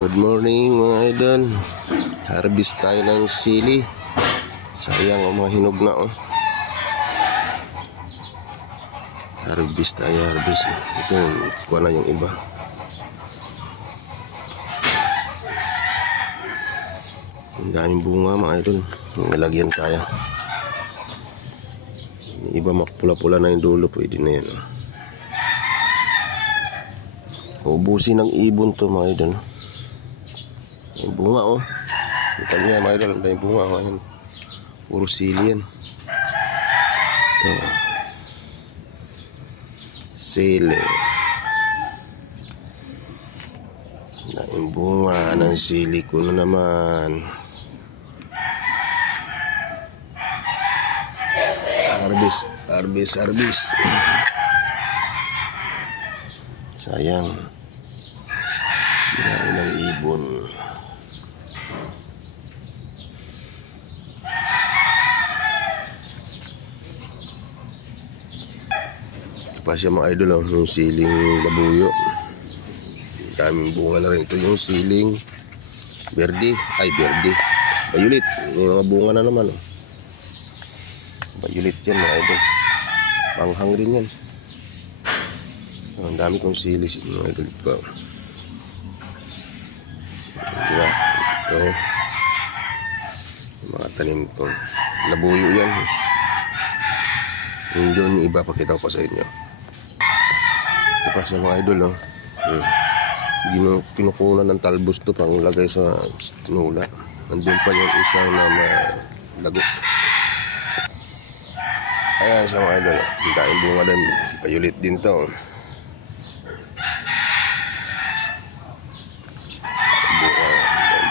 Good morning mga idol. Harvest tayo ng sili. Sayang oh, mga hinog na oh. Harvest tayo, harvest. Ito, kuha na yung iba. Ang daming bunga mga idol. Nalagyan tayo. Yung iba makapula-pula na yung dulo, pwede na yan. oh. Ubusin ng ibon to mga idol. Yung bunga oh. Kita niyo yan mga idol. Ang daming bunga oh. Ayan. Puro sili yan. Ito. Sili. Daming bunga ng sili ko na naman. Harvest. Harvest. Harvest. Sayang. Kinain ng ibon. Ito pa siya mga idol, oh, yung siling labuyo. Daming bunga na rin. Ito yung siling verde. Ay, verde. Violet. Yung mga bunga na naman. Oh. Violet yan mga idol. Panghang rin yan. Ang dami kong sili mga idol pa. Diba? Ito. Yung mga tanim ko. Labuyo yan. Yung doon iba, pakita ko pa sa inyo. Ito pa sa mga idol, oh. Hmm. Ginu- ng talbos to pang lagay sa tinula. Nandun pa yung isang na malago. Ayan sa mga idol, oh. Ang daming bunga din. Payulit din to. oh. Bunga,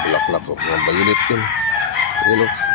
bulaklak, oh. Mga bayulit yun. Ayan, oh.